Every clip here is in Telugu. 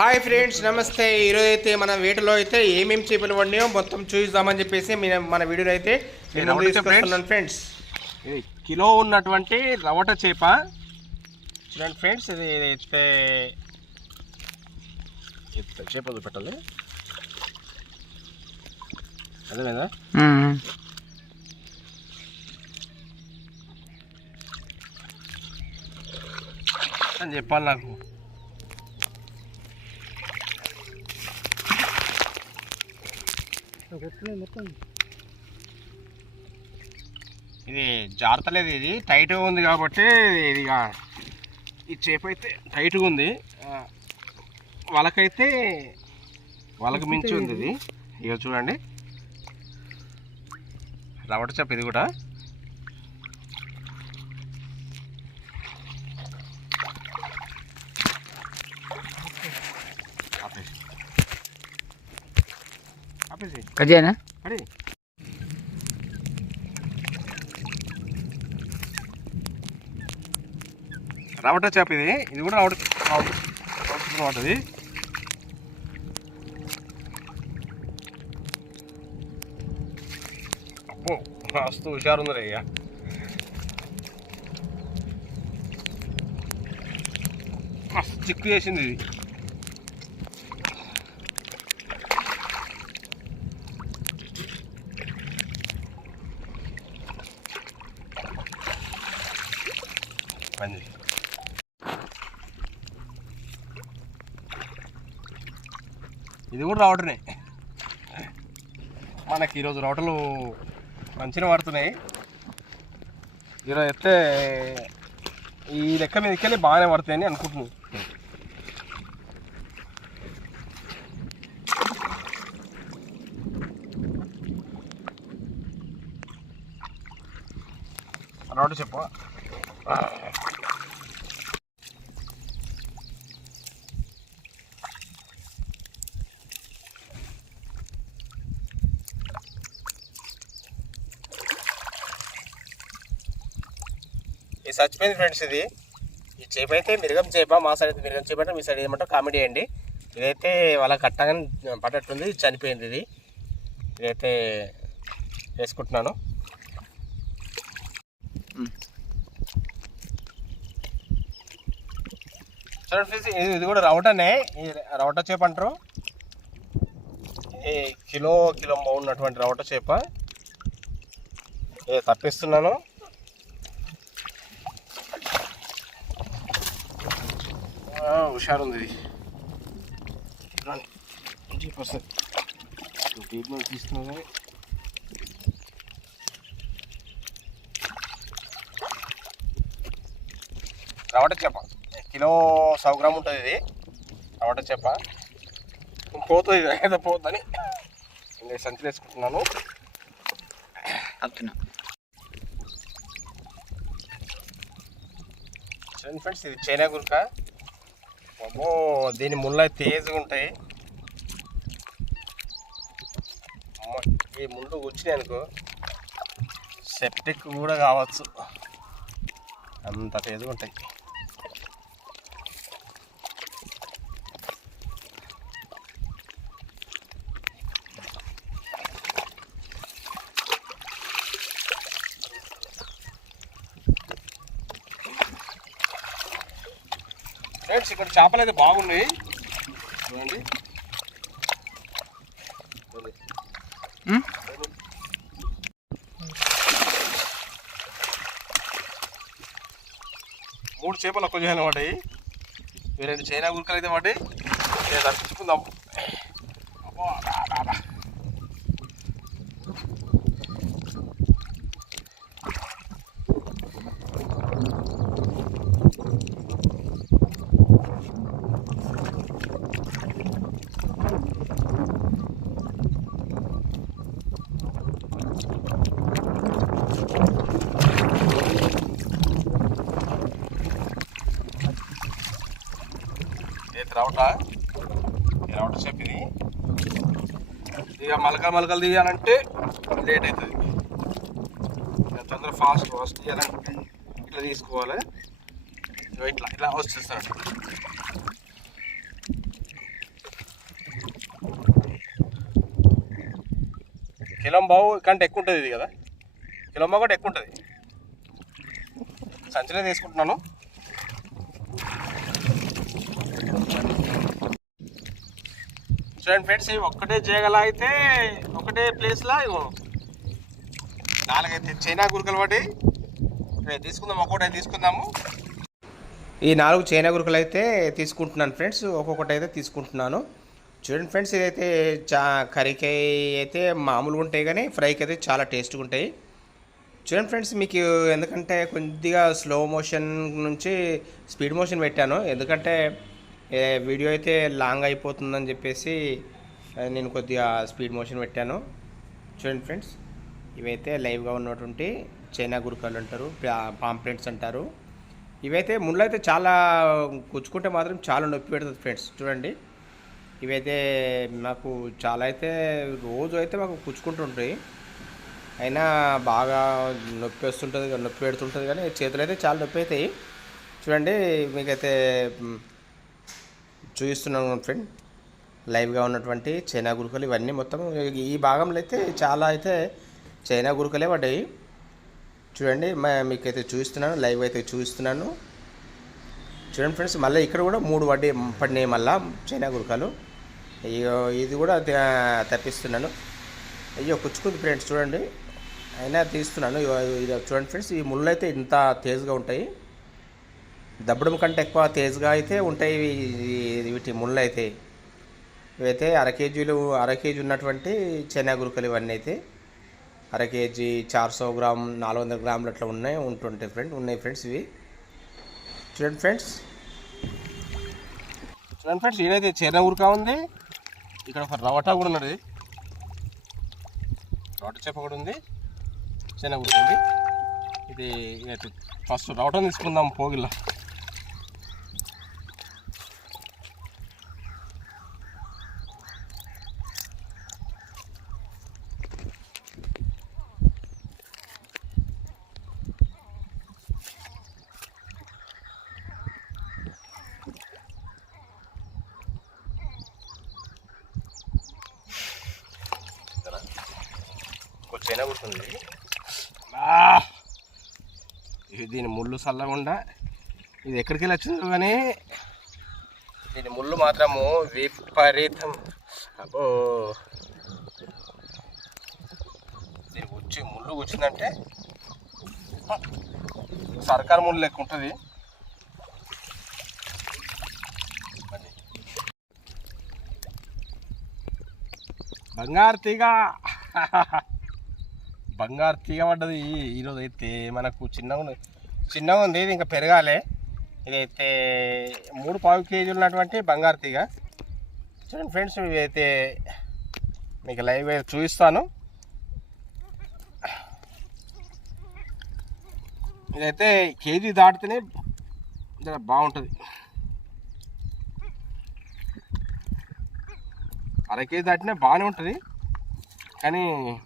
హాయ్ ఫ్రెండ్స్ నమస్తే. ఈరోజు అయితే మన వేటలో అయితే ఏమేమి చేపలు పడినాయో మొత్తం చూద్దామని చెప్పేసి మీ- మన వీడియోలో అయితే నేను ఫ్రెండ్స్. ఇది కిలో ఉన్నటువంటి రవట చేప. చూడండి ఫ్రెండ్స్ ఇది అయితే ఇంత చేప పెట్టాలి. అదేనా అని చెప్పాలి నాకు. ఇది జారతలేదు ఇది. టైట్గా ఉంది కాబట్టి ఇది ఈ చేప అయితే టైట్గా ఉంది. వలకైతే వాళ్ళకైతే వాళ్ళకి మించి ఉంది ఇది. ఇక చూడండి. రవట చేప ఇది కూడా. అడి రవట చేప ఇది. ఇది కూడా రవట రవట ఇది. అబ్బో మస్తు హుషారు ఉంది అయ్యా మస్తు చిక్కు చేసింది ఇది. ఇది కూడా రావటనే మనకి ఈరోజు రావటలు మంచిగా పడుతున్నాయి ఈరోజు అయితే ఈ లెక్క మీదకి వెళ్ళి బాగానే పడతాయని అనుకుంటున్నాను రవట చెప్పు ఇది చచ్చిపోయింది ఫ్రెండ్స్ ఇది. ఈ చేప అయితే మిరగం చేప మా సైడ్ అయితే మిరగం చేప అంటే మీ సైడ్ ఏమంటారు కామెడీ అండి ఇదైతే వాళ్ళ కట్టగానే పడ్డట్టుంది చనిపోయింది ఇది. ఇదైతే వేసుకుంటున్నాను. చూడండి ఫ్రెండ్స్ ఇది ఇది కూడా రౌటనే. ఈ రవట చేప అంటారు. ఈ కిలో కిలో ఉన్నటువంటి రౌట చేప. ఇది తప్పిస్తున్నాను. ఆ, హుషారు ఉంది ఇది కానీ రవట చేప. కిలో సౌ గ్రామ్ ఉంటుంది ఇది. రవట చేప. పోతుంది ఇది. ఏదో పోతుందని. నేను సంచులు వేసుకుంటున్నాను. అవుతున్నా ఫ్రెండ్స్ ఇది చైనా గురక. అమ్మో దీని ముళ్ళు అయితే ఉంటాయి. ఈ ముళ్ళు వచ్చినాయి అనుకో సెప్టిక్ కూడా కావచ్చు. అంత తేజ్గా ఉంటాయి. ఫ్రెండ్స్ ఇక్కడ చేపలు అయితే బాగున్నాయి. చూడండి? మూడు చేపలు ఒక్క చేయాలి ఈ రెండు చైనా గురికలు అయితే పడ్డాయి. నేను తప్పించుకుందాం నేను ఒకటి చెప్పింది. ఇక మలకలు మలకలు తీయాలంటే లేట్ అవుతుంది. తొందర ఫాస్ట్ ఫాస్ట్ తీయాలంటే ఇట్లా తీసుకోవాలి. ఇట్లా ఇట్లా వచ్చేస్తాడు కిలం కంటే ఎక్కువ ఉంటుంది ఇది కదా? కిలం బావు కూడా ఎక్కువ ఉంటుంది. సంచిలో తీసుకుంటున్నాను. చూడండి ఫ్రెండ్స్ ఇవి ఒక్కటే చేయగల అయితే ఒకటే ప్లేస్లో ఇగో. నాలుగైతే చైనా గురుకలు పడి తీసుకుందాం ఒక్కొక్కటి తీసుకుందాము. ఈ నాలుగు చైనా గురుకులు అయితే తీసుకుంటున్నాను ఫ్రెండ్స్ ఒక్కొక్కటి అయితే తీసుకుంటున్నాను. చూడండి ఫ్రెండ్స్ ఇదైతే చా కర్రీకి అయితే మామూలుగా ఉంటాయి కానీ ఫ్రైకి అయితే చాలా టేస్ట్గా ఉంటాయి. చూడండి ఫ్రెండ్స్ మీకు ఎందుకంటే కొద్దిగా స్లో మోషన్ నుంచి స్పీడ్ మోషన్ పెట్టాను. ఎందుకంటే వీడియో అయితే లాంగ్ అయిపోతుందని చెప్పేసి నేను కొద్దిగా స్పీడ్ మోషన్ పెట్టాను. చూడండి ఫ్రెండ్స్ ఇవైతే లైవ్గా ఉన్నటువంటి చైనా గురుకాలు అంటారు పాంప్లెంట్స్ అంటారు. ఇవైతే ముళ్ళు అయితే చాలా కుచ్చుకుంటే మాత్రం చాలా నొప్పి పెడుతుంది ఫ్రెండ్స్ చూడండి. ఇవైతే మాకు చాలా అయితే రోజు అయితే మాకు కుచ్చుకుంటుంటాయి అయినా బాగా నొప్పి వస్తుంటుంది నొప్పి పెడుతుంటుంది కానీ చేతులు అయితే చాలా నొప్పి అవుతాయి. చూడండి మీకైతే చూపిస్తున్నాను ఫ్రెండ్ లైవ్గా ఉన్నటువంటి చైనా గురుకలు ఇవన్నీ మొత్తం ఈ భాగంలో అయితే చాలా అయితే చైనా గురుకలే పడ్డాయి. చూడండి మీకైతే చూపిస్తున్నాను లైవ్ అయితే చూపిస్తున్నాను చూడండి ఫ్రెండ్స్ మళ్ళీ ఇక్కడ కూడా మూడు వడ్డీ పడినాయి మళ్ళా చైనా గురకాలు. అయ్యో ఇది కూడా తప్పిస్తున్నాను. అయ్యో కుచ్చుకుంది ఫ్రెండ్స్ చూడండి. అయినా తీస్తున్నాను. ఇది చూడండి ఫ్రెండ్స్ ఈ ముళ్ళు అయితే ఇంత తేజ్గా ఉంటాయి. దబ్బడం కంటే ఎక్కువ తేజ్గా అయితే ఉంటాయి వీటి ముళ్ళు అయితే. ఇవైతే అర కేజీలు అర కేజీ ఉన్నటువంటి చైనా గురుకలు ఇవన్నీ అయితే. అర కేజీ చార్ సో గ్రామ్ నాలుగు వందల గ్రాములు అట్లా ఉన్నాయి ఉంటుంటాయి ఫ్రెండ్ ఉన్నాయి ఫ్రెండ్స్ ఇవి. చూడండి ఫ్రెండ్స్. చూడండి ఫ్రెండ్స్ ఏదైతే చైనా ఉంది. ఇక్కడ ఒక రవటా కూడా ఉన్నది. రవట చేప కూడా ఉంది. చైనా ఉంది. ఇది ఫస్ట్ రవటం తీసుకుందాం పోగిల్లో. ఒక ఇది దీని ముళ్ళు చల్లకుండా ఇది ఎక్కడికి వెళ్ళి వచ్చిందో కానీ దీని ముళ్ళు మాత్రము విపరీతం. అబ్బో! దీని వచ్చి ముళ్ళు వచ్చిందంటే సర్కారు ముళ్ళు లెక్క ఉంటుంది. బంగారు తీగ. బంగారు తీగ పడ్డది ఈ- ఈరోజు అయితే మనకు చిన్నగా ఉంది. చిన్నగా ఉంది ఇది ఇంకా పెరగాలి. ఇదైతే మూడు పావు కేజీలు ఉన్నటువంటి బంగారు తీగ. చూడండి ఫ్రెండ్స్ ఇదైతే మీకు లైవ్ అయితే చూపిస్తాను. ఇదైతే కేజీ దాటితేనే బాగుంటుంది. అర కేజీ దాటినా బాగానే ఉంటుంది. కానీ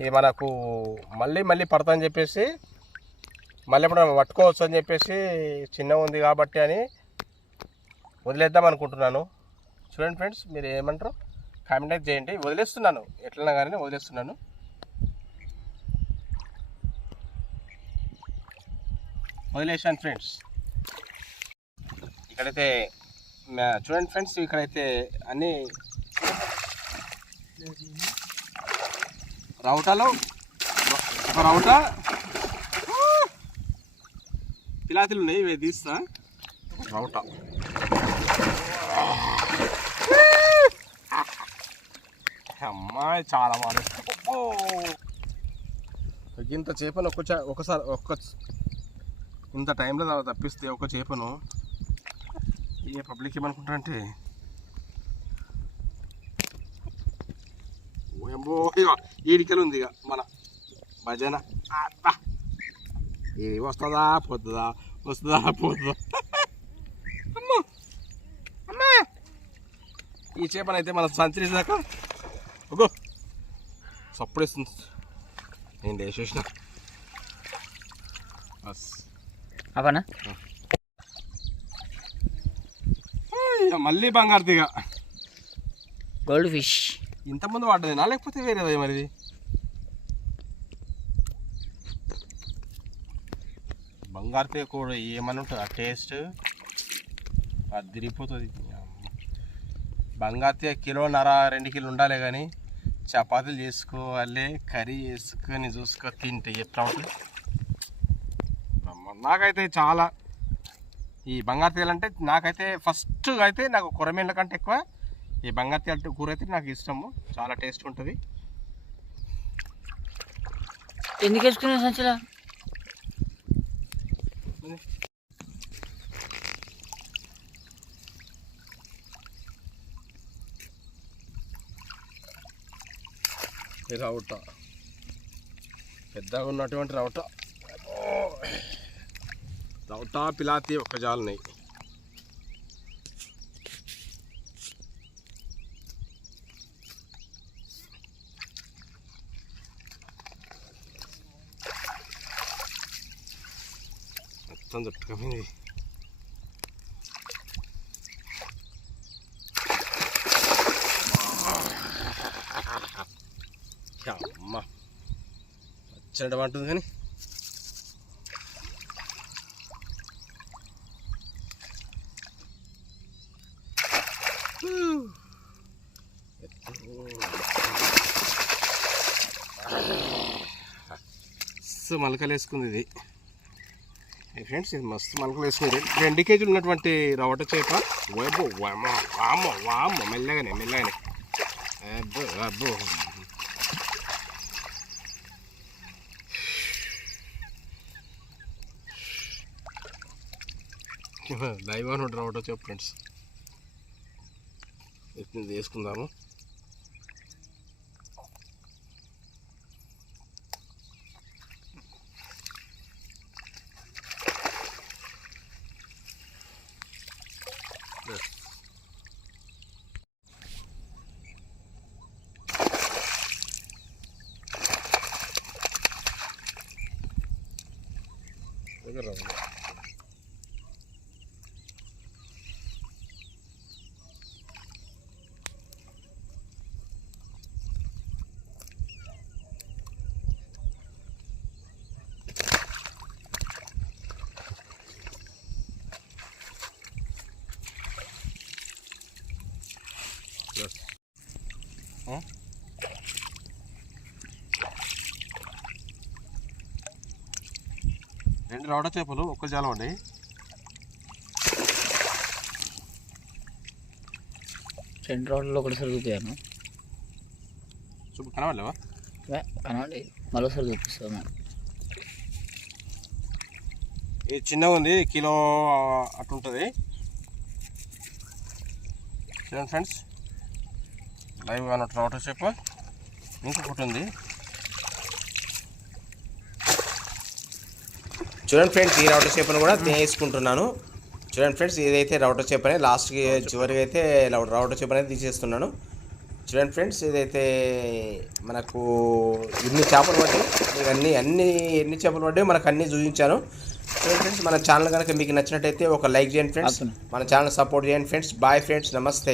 ఇది మనకు మళ్ళీ మళ్ళీ పడతాని చెప్పేసి మళ్ళీ ఎప్పుడు పట్టుకోవచ్చు అని చెప్పేసి చిన్నగా ఉంది కాబట్టి అని వదిలేద్దాం అనుకుంటున్నాను. చూడండి ఫ్రెండ్స్ మీరు ఏమంటారు కామెంట్ చేయండి. వదిలేస్తున్నాను. ఎట్లన్నా కానీ వదిలేస్తున్నాను. వదిలేసాను ఫ్రెండ్స్. ఇక్కడైతే మా- చూడండి ఫ్రెండ్స్ ఇక్కడైతే అన్నీ రౌటాలో ఒక రౌట పిలాతులు ఉన్నాయి ఇవి తీస్తా. రౌట అమ్మాయి చాలా బాగా ఇంత చేపను ఒక్క ఒకసారి ఒక్క ఇంత టైంలో తప్పిస్తే ఒక చేపను ఏ పబ్లిక్ ఏమనుకుంటారంటే ఇగో ఈడికలు ఉంది ఇక మన భజన. ఇది వస్తుందా పోతుందా వస్తుందా పోతుందా అమ్మో అమ్మా ఈ చేపనైతే మన సంచరి దాకా ఒగో సప్పుడేస్తుంది నేను వేసేసిన బస్ అవనా ఇక మళ్ళీ బంగారు తీగ గోల్డ్ ఫిష్ ఇంతకుముందు పడ్డదేనా లేకపోతే వేరేదే మరిది? బంగారు కూడా ఏమని ఉంటుంది? ఆ టేస్ట్ అది తిరిగిపోతుంది. బంగారు తీగ కిలోన్నర రెండు కిలో ఉండాలి కానీ చపాతీలు చేసుకోవాలి కర్రీ చేసుకొని చూసుకో తింటే ఎట్లా ఉంటుంది? నాకైతే చాలా. ఈ బంగారు తీయాలంటే నాకైతే ఫస్ట్ అయితే నాకు కొరమీన్ల కంటే ఎక్కువ ఈ బంగారు కూర అయితే నాకు ఇష్టము. చాలా టేస్ట్ ఉంటుంది. ఎందుకు వేసుకున్నావు సంచలా? రౌట. పెద్దగా ఉన్నటువంటి రౌట. రౌట పిలాతి ఒక్క జాలున్నాయి మొత్తం చుట్టుకపోయింది అమ్మ వచ్చినట్టు అంటుంది కానీ. మస్తు మలకలు వేసుకుంది ఇది. ఫ్రెండ్స్ ఇది మస్తు మలకలు వేసుకుంది. రెండు కేజీలు ఉన్నటువంటి రవట చేప. వైబో వామో వామో వామో మెల్లగానే మెల్లగానే. అబ్బో అబ్బో. లైవ్ అని ఉంటుంది రావటం ఫ్రెండ్స్ వేసుకుందాము. రెండు రౌడ చేపలు ఒక్క జాలం అండి. రెండు రోజుల్లో ఒకటిసారి చూపించాను చూపు కనవాలేవా కనండి మరోసారి చూపిస్తాను ఇది చిన్నగా ఉంది కిలో అటు ఉంటుంది. చూడండి ఫ్రెండ్స్ లైవ్ అన్నట్టు రౌట చేప. ఇంకొకటి ఉంది. చూడండి ఫ్రెండ్స్ ఈ రౌటర్ చేపను కూడా తీసుకుంటున్నాను చూడండి ఫ్రెండ్స్ ఇదైతే రౌటర్ చేప అనేది లాస్ట్కి చివరికి అయితే రౌటర్ చేప అనేది తీసేస్తున్నాను. చూడండి ఫ్రెండ్స్ ఇదైతే మనకు ఇన్ని చేపలు పడ్డాయి మీకు అన్ని అన్ని ఎన్ని చేపలు పడ్డాయి మనకు అన్ని చూపించాను. చూడండి ఫ్రెండ్స్ మన ఛానల్ కనుక మీకు నచ్చినట్టయితే ఒక లైక్ చేయండి ఫ్రెండ్స్. మన ఛానల్ సపోర్ట్ చేయండి ఫ్రెండ్స్. బాయ్ ఫ్రెండ్స్ నమస్తే.